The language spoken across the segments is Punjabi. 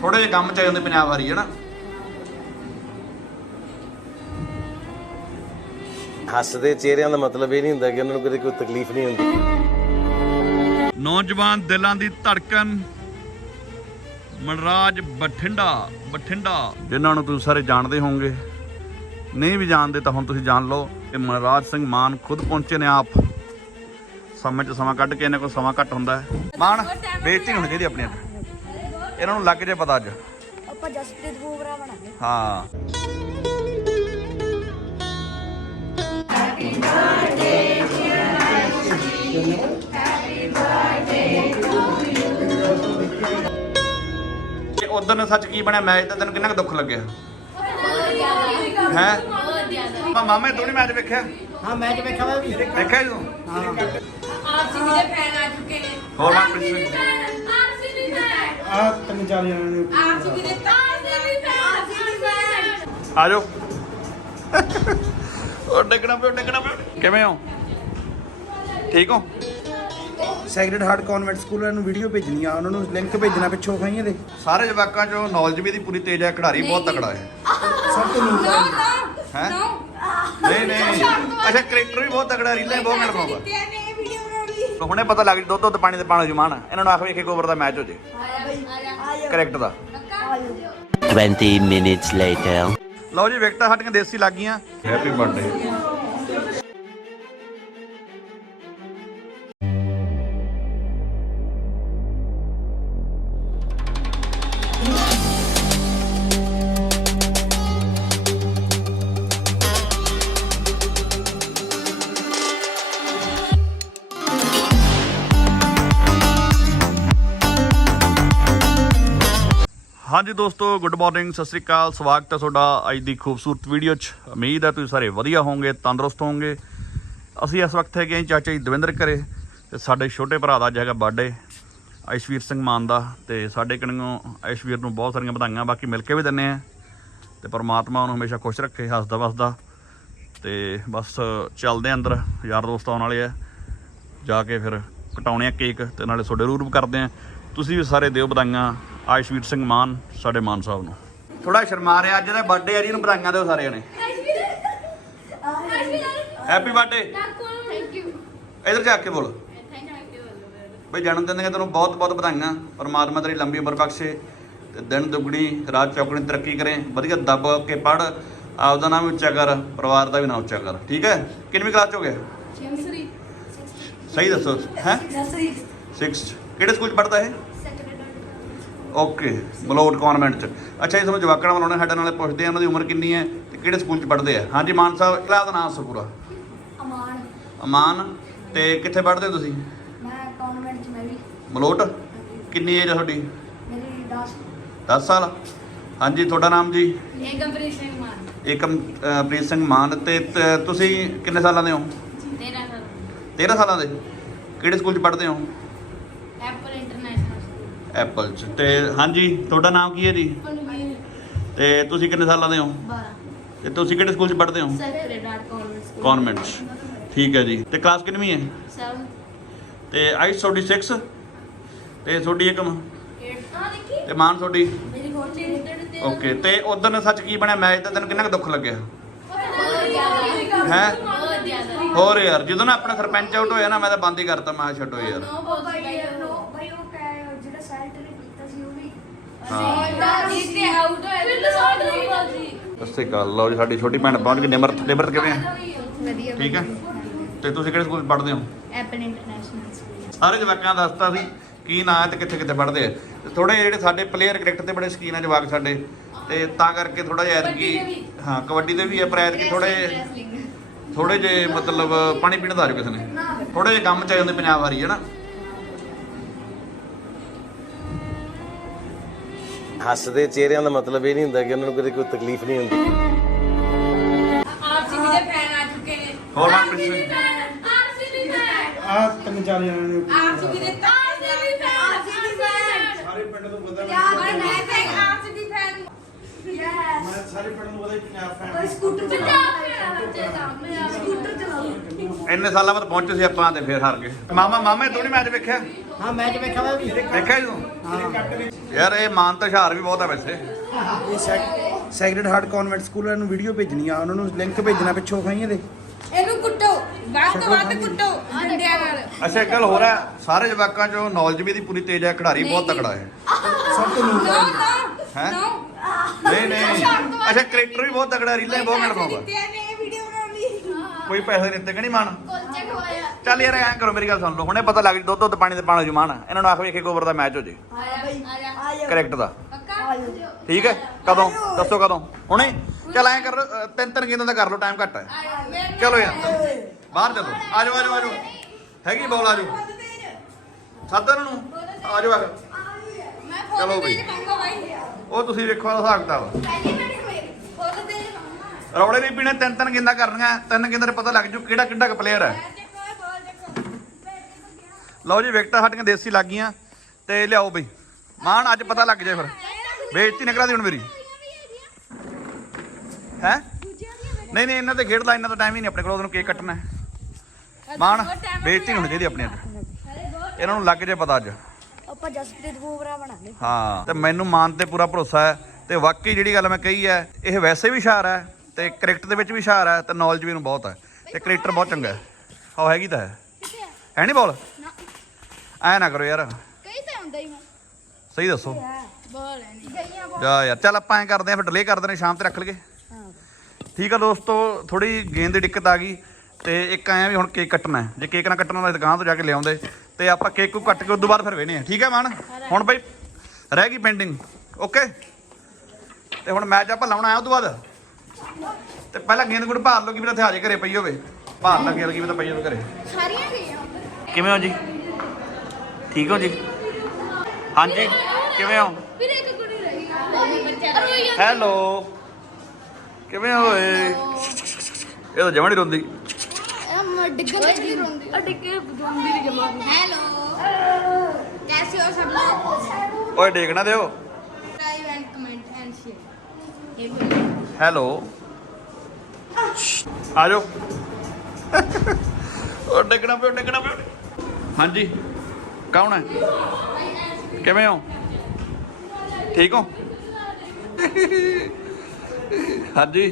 ਥੋੜੇ ਜਿਹੇ ਕੰਮ ਚ ਆ ਜਾਂਦੇ ਪੰਜਾਬ ਵਾਰੀ ਹੈ ਨਾ ਹੱਸਦੇ ਚਿਹਰਿਆਂ ਦਾ ਮਤਲਬ ਇਹ ਨਹੀਂ ਹੁੰਦਾ ਕਿ ਉਹਨਾਂ ਨੂੰ ਕਦੇ ਕੋਈ ਤਕਲੀਫ ਨਹੀਂ ਹੁੰਦੀ। ਨੌਜਵਾਨ ਦਿਲਾਂ ਦੀ ਧੜਕਨ ਮਨਰਾਜ ਬਠਿੰਡਾ ਬਠਿੰਡਾ। ਜਿਨ੍ਹਾਂ ਨੂੰ ਤੁਸੀਂ ਸਾਰੇ ਜਾਣਦੇ ਹੋਵੋਗੇ ਨਹੀਂ ਵੀ ਜਾਣਦੇ ਤਾਂ ਹੁਣ ਤੁਸੀਂ ਜਾਣ ਲਓ ਕਿ ਮਨਰਾਜ ਸਿੰਘ ਮਾਨ ਖੁਦ ਪਹੁੰਚੇ ਨੇ ਆਪ। ਸਮੇਂ 'ਚ ਸਮਾਂ ਕੱਢ ਕੇ ਇਹਨਾਂ ਕੋਲ ਸਮਾਂ ਘੱਟ ਹੁੰਦਾ ਹੈ। ਮਾਨ ਬੇਇੱਜ਼ਤੀ ਨਹੀਂ ਹੋਣੀ ਚਾਹੀਦੀ ਆਪਣੀ ਇਹਨਾਂ ਨੂੰ ਲੱਗ ਜੇ ਪਤਾ ਅੱਜ। ਆਪਾਂ ਜਸਪ੍ਰੀਤ ਬੂਮਰਾ ਬਣਾਂਗੇ। ਹਾਂ। ਤੇ ਉਦੋਂ ਨੇ ਸੱਚ ਕੀ ਬਣਿਆ? ਮੈਚ ਦਾ ਤੈਨੂੰ ਕਿੰਨਾ ਕੁ ਦੁੱਖ ਲੱਗਿਆ? ਹੈ? ਮਾਮੇ ਤੂੰ ਨਹੀਂ ਮੈਚ ਵੇਖਿਆ? ਹਾਂ ਮੈਚ ਵੇਖਿਆ ਵਾ। ਵੀ ਦੇਖਿਆ ਜਦੋਂ ਆਰਸੀਬੀ ਦੇ ਫੈਨ ਆ ਚੁੱਕੇ ਨੇ ਹੋਰ ਮਨਪ੍ਰੀਤ ਸਿੰਘ ਆ ਤਿੰਨ ਚਾਰ ਜਣਾਂ ਨੇ ਦੇ ਫੈਨ ਆਰਸੀਬੀ ਫੈਨ ਆ ਜਾਓ। ਉਹ ਡਿੱਗਣਾ ਪਿਓ ਡਿੱਗਣਾ ਪਿਓ। ਕਿਵੇਂ ਹੋ? ਠੀਕ ਹੋ? ਸੈਕਰਡ ਹਾਰਟ ਕਨਵੈਂਟ ਸਕੂਲ ਨੂੰ ਵੀਡੀਓ ਭੇਜਣੀ ਆ ਉਹਨਾਂ ਨੂੰ ਲਿੰਕ ਭੇਜਣਾ ਪਿੱਛੋਂ ਖਾਈਏ ਦੇ। ਸਾਰੇ ਜਵਾਕਾਂ ਚੋਂ ਨੌਲੇਜ ਵੀ ਦੀ ਪੂਰੀ ਤੇਜ਼ ਹੈ ਖਿਡਾਰੀ ਬਹੁਤ ਤਕੜਾ ਹੈ। ਸਭ ਤੋਂ ਨੂੰ ਹੈ? ਨਹੀਂ ਨਹੀਂ। ਅੱਛਾ ਕਰੈਕਟਰ ਵੀ ਬਹੁਤ ਤਕੜਾ ਰੀਲਾਂ ਵੀ ਬਹੁਤ ਮਿਲ ਪਾਉਂਦਾ ਤੇ ਬਣਾਉਣੀ ਹੁਣੇ ਪਤਾ ਲੱਗ ਜੂ ਦੁੱਧ ਦੁੱਧ ਪਾਣੀ ਦੇ ਪਾਣੋ ਜਮਾਨ ਇਹਨਾਂ ਨੂੰ ਆਖ ਵੇਖੇ ਕੋਈ ਓਵਰ ਦਾ ਮੈਚ ਹੋ ਜੇ। ਕਰੈਕਟ ਦਾ। 20 minutes later. ਲਓ ਜੀ ਵਿਕਟਾਂ ਸਾਡੀਆਂ ਦੇਸੀ ਲੱਗ ਗਈਆਂ। ਹੈਪੀ ਬਰਥਡੇ ਹਾਂਜੀ ਦੋਸਤੋ ਗੁੱਡ ਮਾਰਨਿੰਗ ਸਤਿ ਸ੍ਰੀ ਅਕਾਲ। ਸਵਾਗਤ ਹੈ ਤੁਹਾਡਾ ਅੱਜ ਦੀ ਖੂਬਸੂਰਤ ਵੀਡੀਓ 'ਚ। ਉਮੀਦ ਹੈ ਤੁਸੀਂ ਸਾਰੇ ਵਧੀਆ ਹੋਵੋਗੇ, ਤੰਦਰੁਸਤ ਹੋਵੋਗੇ। ਅਸੀਂ ਇਸ ਵਕਤ ਹੈਗੇ ਹਾਂ ਚਾਚਾ ਜੀ ਦਵਿੰਦਰ ਘਰੇ ਤੇ ਸਾਡੇ ਛੋਟੇ ਭਰਾ ਦਾ ਅੱਜ ਹੈਗਾ ਬਰਥਡੇ ਐਸ਼ਵੀਰ ਸਿੰਘ ਮਾਨ ਦਾ ਤੇ ਸਾਡੇ ਕਣੀਓ ਐਸ਼ਵੀਰ ਨੂੰ ਬਹੁਤ ਸਾਰੀਆਂ ਵਧਾਈਆਂ, ਬਾਕੀ ਮਿਲ ਕੇ ਵੀ ਦਿੰਨੇ ਆ ਤੇ ਪਰਮਾਤਮਾ ਉਹਨੂੰ ਹਮੇਸ਼ਾ ਖੁਸ਼ ਰੱਖੇ, ਹੱਸਦਾ ਵਸਦਾ। ਤੇ ਬਸ ਚੱਲਦੇ ਆਂ ਅੰਦਰ, ਯਾਰ ਦੋਸਤ ਆਉਣ ਵਾਲੇ ਆ। ਜਾ ਕੇ ਫਿਰ ਕਟਾਉਣੇ ਆ ਕੇਕ ਤੇ ਨਾਲੇ ਤੁਹਾਡੇ ਰੂਪ ਕਰਦੇ ਆ ਤੁਸੀਂ ਵੀ ਸਾਰੇ ਦਿਓ ਵਧਾਈਆਂ। ਆਇਸ਼ਵੀਰ ਸਿੰਘ ਮਾਨ ਸਾਡੇ ਮਾਨ ਸਾਹਿਬ ਨੂੰ। ਥੋੜਾ ਸ਼ਰਮਾ ਰਿਹਾ ਅੱਜ ਦਾ ਬਰਥਡੇ ਆ ਜੀ ਨੂੰ ਵਧਾਈਆਂ ਦਿਓ ਸਾਰੇ ਜਣੇ ਹੈਪੀ ਬਰਥਡੇ ਥੈਂਕ ਯੂ ਇਧਰ ਜਾ ਕੇ ਬੋਲ। ਥੈਂਕ ਯੂ ਬਈ ਜਨਮ ਦਿਨ ਦੀਆਂ ਤੈਨੂੰ ਬਹੁਤ ਬਹੁਤ ਵਧਾਈਆਂ। ਪਰਮਾਤਮਾ ਤੇਰੀ ਲੰਬੀ ਉਮਰ ਬਖਸ਼ੇ ਤੇ ਦਿਨ ਦੁਗਣੀ ਰਾਤ ਚੌਗਣੀ ਤਰੱਕੀ ਕਰੇ। ਵਧੀਆ ਦੱਬ ਕੇ ਪੜ ਆਪਦਾ ਨਾਮ ਵੀ ਉੱਚਾ ਕਰ ਪਰਿਵਾਰ ਦਾ ਵੀ ਨਾਮ ਉੱਚਾ ਕਰ। ਠੀਕ ਹੈ? ਕਿੰਨਵੀਂ ਕਲਾਸ ਚ ਹੋ ਗਿਆ? ਸਹੀ ਦੱਸੋ ਹੈ? 6 ਕਿਹੜੇ ਸਕੂਲ ਚ ਪੜਦਾ ਹੈ ਓਕੇ ਮਲੋਟ ਕਨਵੈਂਟ ਚ। ਅੱਛਾ ਇਹ ਤੁਹਾਨੂੰ ਜਵਾਕਾਂ ਬਣਾਉਣਾ ਸਾਡੇ ਨਾਲੇ ਪੁੱਛਦੇ ਆ ਉਹਨਾਂ ਦੀ ਉਮਰ ਕਿੰਨੀ ਹੈ ਤੇ ਕਿਹੜੇ ਸਕੂਲ ਚ ਪੜ੍ਹਦੇ ਆ? ਹਾਂਜੀ ਮਾਨ ਸਾਹਿਬ ਕਲਾਸ ਦਾ ਨਾਮ ਦੱਸੋ ਪੂਰਾ। ਅਮਾਨ। ਅਮਾਨ ਤੇ ਕਿੱਥੇ ਪੜ੍ਹਦੇ ਹੋ ਤੁਸੀਂ? ਮੈਂ ਕਨਵੈਂਟ ਚ ਮੈਂ ਵੀ। ਮਲੋਟ? ਕਿੰਨੀ ਏਜ ਹੈ ਤੁਹਾਡੀ? ਮੇਰੀ 10 10 ਸਾਲ। ਹਾਂਜੀ ਤੁਹਾਡਾ ਨਾਮ ਜੀ? ਏਕਮਪ੍ਰੀਤ ਸਿੰਘ ਮਾਨ। ਪ੍ਰੀਤ ਸਿੰਘ ਮਾਨ ਤੇ ਤ- ਤੁਸੀਂ ਕਿੰਨੇ ਸਾਲਾਂ ਦੇ ਹੋ? 13 ਸਾਲ। 13 ਸਾਲਾਂ ਦੇ। ਕਿਹੜੇ ਸਕੂਲ ਚ ਪੜ੍ਹਦੇ ਹੋ? ਐਪਲ ਚ। ਤੇ ਹਾਂਜੀ ਤੁਹਾਡਾ ਨਾਮ ਕੀ ਹੈ ਜੀ? ਪਨਵੀਰ ਤੇ ਤੁਸੀਂ ਕਿੰਨੇ ਸਾਲਾਂ ਦੇ ਹੋ? 12 ਤੇ ਤੁਸੀਂ ਕਿਹੜੇ ਸਕੂਲ ਚ ਪੜ੍ਹਦੇ ਹੋ? Sacred Heart Convent School. Convent ਚ। ਠੀਕ ਹੈ ਜੀ। ਤੇ ਕਲਾਸ ਕਿੰਨਵੀਂ ਹੈ? 7 ਤੇ ਆਈਸ ਤੁਹਾਡੀ 6 ਤੇ ਤੁਹਾਡੀ ਏਕਮ 8 ਆ ਦੇਖੀ। ਤੇ ਮਾਨ ਤੁਹਾਡੀ? ਮੇਰੀ 14 ਓਕੇ ਤੇ। ਉਦੋਂ ਸੱਚ ਕੀ ਬਣਿਆ? ਮੈਚ ਦਾ ਤੈਨੂੰ ਕਿੰਨਾ ਕੁ ਦੁੱਖ ਲੱਗਿਆ? ਜ਼ਿਆਦਾ ਹੈ? ਹੋਰ ਯਾਰ ਜਦੋਂ ਨਾ ਆਪਣਾ ਸਰਪੰਚ ਆਊਟ ਹੋਇਆ ਨਾ ਮੈਂ ਤਾਂ ਬੰਦ ਹੀ ਕਰਤਾ ਮੈਂ ਕਿਹਾ ਛੱਡੋ ਯਾਰ। ਨੋ ਬਹੁਤ ਭਾਈ ਜ਼ਿਆਦਾ ਨੋ ਭਾਈ ਉਹ ਕਹਿ ਜਿਹੜਾ ਸੈਲਟ ਨੇ ਕੀਤਾ ਸੀ ਉਹ ਵੀ। ਹਾਂ। ਦਾ ਜਿੱਤੇ ਆਊਟ ਹੋਇਆ ਫਿਰ ਤਾਂ ਸਾਡ ਨਹੀਂ ਬਾਜੀ ਸਤਿ ਸ਼੍ਰੀ ਅਕਾਲ ਲਓ ਜੀ ਸਾਡੀ ਛੋਟੀ ਭੈਣ ਪਹੁੰਚ ਗਈ ਨਿਮਰਤ ਨਿਮਰਤ ਕਿਵੇਂ ਆ? ਵਧੀਆ ਠੀਕ ਹੈ ਤੇ ਤੁਸੀਂ ਕਿਹੜੇ ਸਕੂਲ ਪੜ੍ਹਦੇ ਹੋ? Apple International School. ਸਾਰੇ ਜਵਾਕਾਂ ਦਾ ਦੱਸਤਾ ਸੀ ਕੀ ਨਾਂ ਹੈ ਤੇ ਕਿੱਥੇ ਕਿੱਥੇ ਪੜ੍ਹਦੇ ਆ। ਤੇ ਥੋੜੇ ਜਿਹੜੇ ਸਾਡੇ ਪਲੇਅਰ ਕ੍ਰਿਕਟ ਤੇ ਬੜੇ ਸ਼ਕੀਨ ਆ ਜਵਾਕ ਸਾਡੇ ਤੇ ਤਾਂ ਕਰਕੇ ਥੋੜਾ ਜਿਹਾ ਐਤਕੀ। ਹਾਂ ਕਬੱਡੀ ਦੇ ਵੀ ਆ ਪਰ ਐਤਕੀ ਥੋੜੇ ਥੋੜੇ ਜੇ ਮਤਲਬ ਪਾਣੀ ਪੀਣ ਦਾ ਆ ਜਾਓ ਕਿਸੇ ਨੇ। ਥੋੜੇ ਜੇ ਕੰਮ ਚ ਆ ਜਾਂਦੇ ਪੰਜਾਬ ਵਾਰੀ ਹੈ ਨਾ ਹੱਸਦੇ ਚਿਹਰਿਆਂ ਦਾ ਮਤਲਬ ਇਹ ਨਹੀਂ ਹੁੰਦਾ ਕਿ ਉਹਨਾਂ ਨੂੰ ਕਦੇ ਕੋਈ ਤਕਲੀਫ ਨਹੀਂ ਹੁੰਦੀ। ਆਰਸੀਬੀ ਦੇ ਫੈਨ ਆ ਚੁੱਕੇ ਨੇ। ਹੋਰ ਮਨਪ੍ਰੀਤ ਸਿੰਘ? ਆਰਸੀਬੀ ਫੈਨ ਆ ਤਿੰਨ ਚਾਰ ਜਣਾਂ ਨੇ। ਆਰਸੀਬੀ ਦੇ ਆਰਸੀਬੀ ਫੈਨ ਆਰਸੀਬੀ ਫੈਨ ਸਾਰੇ ਪਿੰਡ ਤੋਂ ਪਤਾ ਯਾਰ ਮੈਂ ਫੈਨ ਆਰਸੀਬੀ ਫੈਨ ਯੈਸ ਮੈਂ ਸਾਰੇ ਪਿੰਡ ਨੂੰ ਪਤਾ ਕੋਈ ਸਕੂਟਰ ਪੰਜਾਬ ਇੰਨੇ ਸਾਲਾਂ ਬਾਅਦ ਪਹੁੰਚੇ ਸੀ ਆਪਾਂ ਤੇ ਫਿਰ ਹਾਰ ਗਏ। ਮਾਮਾ ਮਾਮੇ ਤੂੰ ਨਹੀਂ ਮੈਚ ਵੇਖਿਆ? ਹਾਂ ਮੈਚ ਵੇਖਿਆ ਮੈਂ ਵੀ। ਦੇਖਿਆ ਜੀ ਤੂੰ? ਯਾਰ ਇਹ ਮਾਨ ਤਾਂ ਹੁਸ਼ਿਆਰ ਵੀ ਬਹੁਤ ਆ ਵੈਸੇ। ਇਹ ਸੈਕਰਡ ਹਾਰਟ ਕਨਵੈਂਟ ਸਕੂਲ ਨੂੰ ਵੀਡੀਓ ਭੇਜਣੀ ਆ। ਉਹਨਾਂ ਨੂੰ ਲਿੰਕ ਭੇਜਣਾ ਪਿੱਛੋਂ ਖਾਈ ਇਹਦੇ ਇਹਨੂੰ ਕੁੱਟੋ। ਵੱਧ ਤੋਂ ਵੱਧ ਕੁੱਟੋ। ਡੰਡਿਆਂ ਨਾਲ। ਅੱਛਾ ਇੱਕ ਗੱਲ ਹੋਰ ਸਾਰੇ ਜਵਾਕਾਂ ਚੋਂ ਨੌਲੇਜ ਵੀ ਦੀ ਪੂਰੀ ਤੇਜ਼ ਹੈ ਖਿਡਾਰੀ ਬਹੁਤ ਤਕੜਾ ਹੈ। ਸਭ ਤੋਂ ਨੂੰ ਨੋ। ਹੈਂ? ਨਹੀਂ ਨਹੀਂ। ਅੱਛਾ ਕ੍ਰਿਕਟਰ ਵੀ ਬਹੁਤ ਤਕੜਾ ਰੀਲਾਂ ਬਹੁਤ ਮਿੰਟ ਪਾਉਂਦਾ ਕੋਈ ਪੈਸੇ ਨਹੀਂ ਦਿੱਤੇ ਕਿ ਨਹੀਂ ਮਾਨ? ਕੋਲਚੇ ਖਵਾਇਆ। ਚੱਲ ਯਾਰ ਐਂ ਕਰੋ ਮੇਰੀ ਗੱਲ ਸੁਣ ਲਓ। ਹੁਣੇ ਪਤਾ ਲੱਗ ਜੀ ਦੁੱਧ ਦੁੱਧ ਪਾਣੀ ਤੇ ਪਾਣਾ ਜਮਾਨ ਇਹਨਾਂ ਨੂੰ ਆਖ ਵੀ ਇੱਕ ਇੱਕ ਓਵਰ ਦਾ ਮੈਚ ਹੋ ਜੇ। ਆਇਆ ਬਈ ਆਇਆ ਕ੍ਰਿਕਟ ਦਾ। ਪੱਕਾ? ਠੀਕ ਹੈ? ਕਦੋਂ? ਦੱਸੋ ਕਦੋਂ? ਹੁਣੇ? ਚੱਲ ਐਂ ਕਰ ਤਿੰਨ ਤਿੰਨ ਗੇਂਦਾਂ ਦਾ ਕਰ ਲਓ ਟਾਈਮ ਘੱਟ ਹੈ। ਚਲੋ ਯਾਰ। ਬਾਹਰ ਚਲੋ। ਆਜੋ ਆਜੋ ਆਜੋ ਹੈਗੀ ਬੋਲ ਆਜੋ ਸੱਤ ਇਹਨਾਂ ਨੂੰ? ਆਜੋ ਆਜੋ ਮੈਂ ਚਲੋ ਬਾਈ। ਉਹ ਤੁਸੀਂ ਵੇਖੋ ਦਾ ਹਿਸਾਬ ਕਿਤਾਬ ਪਹਿਲੀ ਮਿੰਟ ਮੇਰੀ ਫੋਟੋ ਦੇ ਪਾਉਂਗਾ ਰੌਲੇ ਨਹੀਂ ਪੀਣੇ ਤਿੰਨ ਤਿੰਨ ਗੇਂਦਾਂ ਕਰਨੀਆਂ ਤਿੰਨ ਗੇਂਦਾਂ ਦੇ ਪਤਾ ਲੱਗ ਜੂ ਕਿਹੜਾ ਕਿੱਡਾ ਕੁ ਪਲੇਅਰ ਹੈ। ਲਓ ਜੀ ਵਿਕਟਾਂ ਸਾਡੀਆਂ ਦੇਸੀ ਲੱਗ ਗਈਆਂ ਤੇ ਲਿਆਓ ਬਈ। ਮਾਨ ਅੱਜ ਪਤਾ ਲੱਗ ਜਾਏ ਫਿਰ। ਬੇਇੱਜ਼ਤੀ ਨਿਕਲਾ ਦੀ ਹੁਣ ਮੇਰੀ। ਹੈ? ਨਹੀਂ ਨਹੀਂ ਇਹਨਾਂ ਤੇ ਖੇਡਦਾ ਇਹਨਾਂ ਦਾ ਟਾਈਮ ਹੀ ਨਹੀਂ ਆਪਣੇ ਕੋਲ ਉਹਨੂੰ ਕੇਕ ਕੱਟਣਾ ਹੈ। ਮਾਨ ਬੇਇੱਜ਼ਤੀ ਨਹੀਂ ਹੋਣੀ ਚਾਹੀਦੀ ਆਪਣੀ ਅੱਜ। ਇਹਨਾਂ ਨੂੰ ਲੱਗ ਜੇ ਪਤਾ ਅੱਜ। ਆਪਾਂ ਜਸਪ੍ਰੀਤ ਬੂਮਰਾ ਬਣਾ ਲੈ ਹਾਂ ਤੇ ਮੈਨੂੰ ਮਾਨ ਤੇ ਪੂਰਾ ਭਰੋਸਾ ਹੈ ਤੇ ਵਾਕਈ ਜਿਹੜੀ ਗੱਲ ਮੈਂ ਕਹੀ ਹੈ ਇਹ ਵੈਸੇ ਵੀ ਹੁਸ਼ਿਆਰ ਹੈ ਤੇ ਕ੍ਰਿਕਟ ਦੇ ਵਿੱਚ ਵੀ ਹੁਸ਼ਿਆਰ ਹੈ ਤੇ ਨੌਲੇਜ ਵੀ ਇਹਨੂੰ ਬਹੁਤ ਹੈ ਤੇ ਕ੍ਰਿਕਟਰ ਬਹੁਤ ਚੰਗਾ ਹੈ ਹਾਂ ਹੈਗੀ ਤਾਂ ਹੈ। ਹੈ ਨਹੀਂ ਬੋਲ ਐ ਨਾ ਕਰੋ ਯਾਰ। ਕਈ ਤੇ ਹੁੰਦਾ ਹੀ ਮੈਂ। ਸਹੀ ਦੱਸੋ। ਬੋਲ ਨਹੀਂ। ਗਈਆਂ ਜਾ ਯਾਰ ਚੱਲ ਆਪਾਂ ਐ ਕਰਦੇ ਆ ਫਿਰ ਡਿਲੇ ਕਰਦੇ ਨੇ ਸ਼ਾਮ ਤੇ ਰੱਖ ਲਈਏ। ਠੀਕ ਆ ਦੋਸਤੋ ਥੋੜੀ ਗੇਂਦ ਦੀ ਦਿੱਕਤ ਆ ਗਈ। ਤੇ ਇੱਕ ਆਇਆ ਵੀ ਹੁਣ ਕੇਕ ਕੱਟਣਾ ਹੈ। ਜੇ ਕੇਕ ਨਾ ਕੱਟਣਾ ਤਾਂ ਦੁਕਾਨ ਤੋਂ ਜਾ ਕੇ ਲਿਆਉਂਦੇ ਤੇ ਆਪਾਂ ਕੇਕ ਨੂੰ ਕੱਟ ਕੇ ਉਸ ਤੋਂ ਬਾਅਦ ਫਿਰ ਵੇਨੇ ਆ। ਠੀਕ ਹੈ ਮਾਨ? ਹੁਣ ਬਈ ਰਹਿ ਗਈ ਪੈਂਡਿੰਗ ਓਕੇ ਤੇ ਹੁਣ ਮੈਚ ਆਪਾਂ ਲਾਉਣਾ ਆ ਉਸ ਤੋਂ ਬਾਅਦ। ਤੇ ਪਹਿਲਾਂ ਗੇਂਦ ਗੁੱਡ ਭਾਰ ਲਓ ਕਿ ਵੀ ਹਥਿਆਰੇ ਘਰੇ ਪਈ ਹੋਵੇ। ਭਾਰ ਲੱਗੇ ਲੱਗੀ ਵੀ ਤਾਂ ਪਈ ਹੋਵੇ ਘਰੇ। ਸਾਰੀਆਂ ਗਈਆਂ। ਉੱਧਰ ਕਿਵੇਂ ਹੋ ਜੀ? ਠੀਕ ਹੋ ਜੀ? ਹਾਂਜੀ ਕਿਵੇਂ ਹੋ? ਫਿਰ ਇੱਕ ਕੁੜੀ ਰਹੀ ਬੱਚਾ ਰੋਈ ਹੈਲੋ। ਕਿਵੇਂ ਹੋਏ ਇਹ ਤਾਂ ਜਮਾਂ ਨਹੀਂ ਰੋਂਦੀ। ਡਿੱਗਣ ਲੱਗੀ। ਰੋਂਦੀ। ਆ ਡਿੱਗੇ ਰੋਂਦੀ ਨਹੀਂ ਜਮਾ ਹੈਲੋ। ਕੈਸੇ ਹੋ ਸਭ ਲੋਗ ਓਏ ਨਾ ਦਿਓ। Subscribe and comment and share. ਇਹ ਵੀ ਹੈਲੋ ਆ ਜਾਓ ਉਹ ਡਿੱਗਣਾ ਪਿਓ ਡਿੱਗਣਾ ਪਿਓ। ਹਾਂਜੀ। ਕੌਣ ਹੈ? ਕਿਵੇਂ ਹੋ? ਠੀਕ ਹੋ? ਹਾਂਜੀ।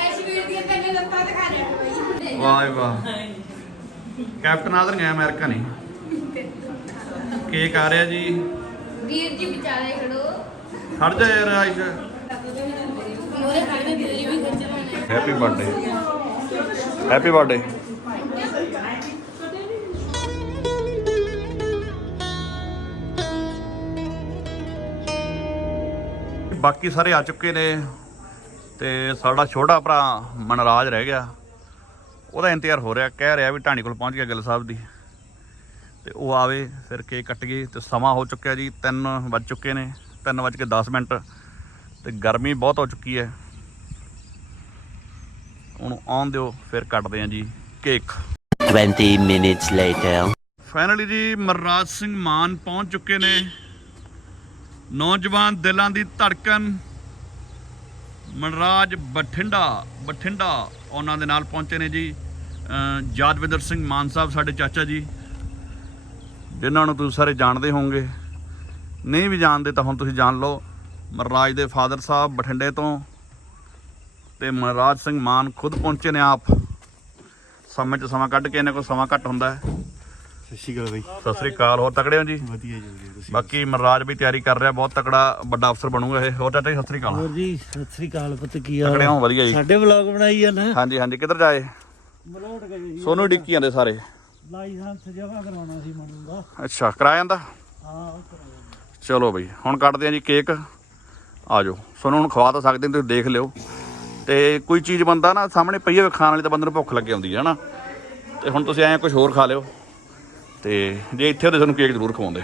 ਐਸ਼ ਵੀਰ ਦੀਆਂ ਤੈਨੂੰ ਲੱਤਾਂ ਦਿਖਾ ਰਿਹਾ ਬਈ ਵਾਹ। ਵਾਹ ਕੈਪਟਨ ਆਦਰ ਗਿਆ ਅਮਰੀਕਾ ਨਹੀਂ ਕੇਕ ਆ ਰਿਹਾ ਜੀ? ਵੀਰ ਜੀ ਵਿਚਾਰੇ ਖੜੋ। ਖੜ ਜਾ ਯਾਰ ਆਇਸ਼ ਮੋਰੇ ਖੜਦੇ ਵੀਰ ਜੀ ਵੀ ਖਰਚਣਾ ਹੈਪੀ ਬਰਥਡੇ ਹੈਪੀ ਬਰਥਡੇ ਬਾਕੀ ਸਾਰੇ ਆ ਚੁੱਕੇ ਨੇ ਤੇ ਸਾਡਾ ਛੋਟਾ ਭਰਾ ਮਨਰਾਜ ਰਹਿ ਗਿਆ। ਉਹਦਾ ਇੰਤਜ਼ਾਰ ਹੋ ਰਿਹਾ, ਕਹਿ ਰਿਹਾ ਵੀ ਢਾਣੀ ਕੋਲ ਪਹੁੰਚ ਗਿਆ ਗਿੱਲ ਸਾਹਿਬ ਦੀ। ਤੇ ਉਹ ਆਵੇ, ਫਿਰ ਕੇਕ ਕੱਟ ਗਏ ਤੇ ਸਮਾਂ ਹੋ ਚੁੱਕਿਆ ਜੀ 3 ਵੱਜ ਚੁੱਕੇ ਨੇ 3 ਵੱਜ ਕੇ 10 ਮਿੰਟ ਤੇ ਗਰਮੀ ਬਹੁਤ ਹੋ ਚੁੱਕੀ ਹੈ। ਉਹਨੂੰ ਆਉਣ ਦਿਓ ਫਿਰ ਕੱਟਦੇ ਆਂ ਜੀ ਕੇਕ। 20 minutes later. ਫਾਈਨਲੀ ਜੀ ਮਰਰਾਜ ਸਿੰਘ ਮਾਨ ਪਹੁੰਚ ਚੁੱਕੇ ਨੇ। ਨੌਜਵਾਨ ਦਿਲਾਂ ਦੀ ਧੜਕਨ। ਮਨਰਾਜ ਬਠਿੰਡਾ ਬਠਿੰਡਾ ਉਹਨਾਂ ਦੇ ਨਾਲ ਪਹੁੰਚੇ ਨੇ ਜੀ। ਅਹ ਯਾਦਵਿੰਦਰ ਸਿੰਘ ਮਾਨ ਸਾਹਿਬ ਸਾਡੇ ਚਾਚਾ ਜੀ ਜਿਨ੍ਹਾਂ ਨੂੰ ਤੁਸੀਂ ਸਾਰੇ ਜਾਣਦੇ ਹੋਵੋਗੇ। ਨਹੀਂ ਵੀ ਜਾਣਦੇ ਤਾਂ ਹੁਣ ਤੁਸੀਂ ਜਾਣ ਲਓ। ਮਨਰਾਜ ਦੇ ਫਾਦਰ ਸਾਹਿਬ ਬਠਿੰਡੇ ਤੋਂ ਤੇ ਮਨਰਾਜ ਸਿੰਘ ਮਾਨ ਖੁਦ ਪਹੁੰਚੇ ਨੇ ਆਪ। ਸਮੇਂ 'ਚ ਸਮਾਂ ਕੱਢ ਕੇ ਇਹਨਾਂ ਕੋਲ ਸਮਾਂ ਘੱਟ ਹੁੰਦਾ ਹੈ। ਸਤਿ ਸ਼੍ਰੀ ਅਕਾਲ ਬਾਈ। ਸਤਿ ਸ੍ਰੀ ਅਕਾਲ ਹੋਰ ਤਕੜੇ ਹੋ ਜੀ? ਵਧੀਆ ਜੀ ਤੁਸੀਂ ਬਾਕੀ ਮਨਰਾਜ ਵੀ ਤਿਆਰੀ ਕਰ ਰਿਹਾ ਬਹੁਤ ਤਕੜਾ ਵੱਡਾ ਅਫਸਰ ਬਣੂਗਾ ਇਹ। ਹੋਰ ਚਾਚਾ ਜੀ ਸਤਿ ਸ੍ਰੀ ਅਕਾਲ। ਹੋਰ ਜੀ ਸਤਿ ਸ੍ਰੀ ਅਕਾਲ ਪੁੱਤ ਕੀ ਤਕੜੇ ਹਾਲ ਹੋ ਵਧੀਆ ਜੀ। ਸਾਡੇ ਵਲੌਗ ਬਣਾਈ ਆ ਨਾ। ਹਾਂਜੀ ਹਾਂਜੀ ਕਿੱਧਰ ਜਾਏ? ਮਲੋਟ ਗਏ ਜੀ ਸੋਨੂੰ ਡਿੱਕੀ ਜਾਂਦੇ ਸਾਰੇ। ਲਾਇਸੈਂਸ ਜਮਾ ਕਰਵਾਉਣਾ ਸੀ ਮਨੂ ਦਾ। ਅੱਛਾ ਕਰਾ ਜਾਂਦਾ? ਹਾਂ ਉਹ ਕਰਾਇਆ ਚਲੋ ਬਈ ਹੁਣ ਕੱਟਦੇ ਆ ਜੀ ਕੇਕ। ਆ ਜਾਓ। ਸੋਨੂੰ ਹੁਣ ਖਵਾ ਤਾਂ ਸਕਦੇ ਨੇ ਤੁਸੀਂ ਦੇਖ ਲਿਓ। ਤੇ ਕੋਈ ਚੀਜ਼ ਬੰਦਾ ਨਾ ਸਾਹਮਣੇ ਪਈ ਹੋਵੇ, ਖਾਣ ਵਾਲੀ ਤਾਂ ਬੰਦੇ ਨੂੰ ਭੁੱਖ ਲੱਗੇ ਆਉਂਦੀ ਹੈ ਨਾ ਤੇ ਹੁਣ ਤੁਸੀਂ ਐਂ ਕੁਝ ਹੋਰ ਖਾ ਲਿਓ। ਤੇ ਜੇ ਇੱਥੇ ਹੁੰਦੇ ਤੁਹਾਨੂੰ ਕੇਕ ਜ਼ਰੂਰ ਖਵਾਉਂਦੇ।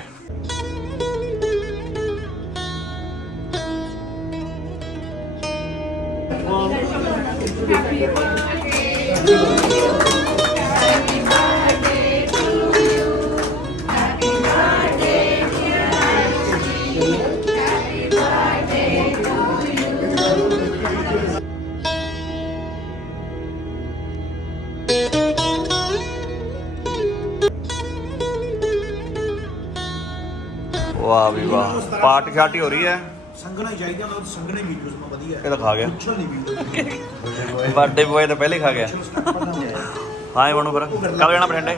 ਪਾਰਟੀ ਸ਼ਾਰਟੀ ਹੋ ਰਹੀ ਹੈ। ਸੰਗਣਾ ਹੀ ਚਾਹੀਦਾ ਨੂੰ ਸੰਗਣੇ ਵੀ ਉਸ ਵਧੀਆ ਇਹ ਤਾਂ ਖਾ ਗਿਆ। ਪੁੱਛਣ ਨਹੀਂ ਵੀ ਬਰਥਡੇ ਬੋਏ ਤਾਂ ਪਹਿਲੇ ਖਾ ਗਿਆ। ਹਾਂ। ਇਹ ਬਣੂ ਫਿਰ। ਕਦ ਜਾਣਾ ਬਠਿੰਡੇ?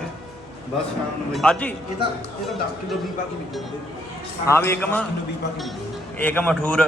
ਬਸ ਸ਼ਾਮ ਨੂੰ ਬਈ। ਅੱਜ ਹੀ? ਇਹ ਤਾਂ ਇਹ ਤਾਂ 10 ਕਿਲੋ ਵੀ ਪਾ ਕੇ ਵੀ ਹਾਂ ਵੀ ਏਕਮ ਕਿਲੋ ਵੀ ਪਾ ਕੇ ਵੀ ਏਕਮ ਠੂਰ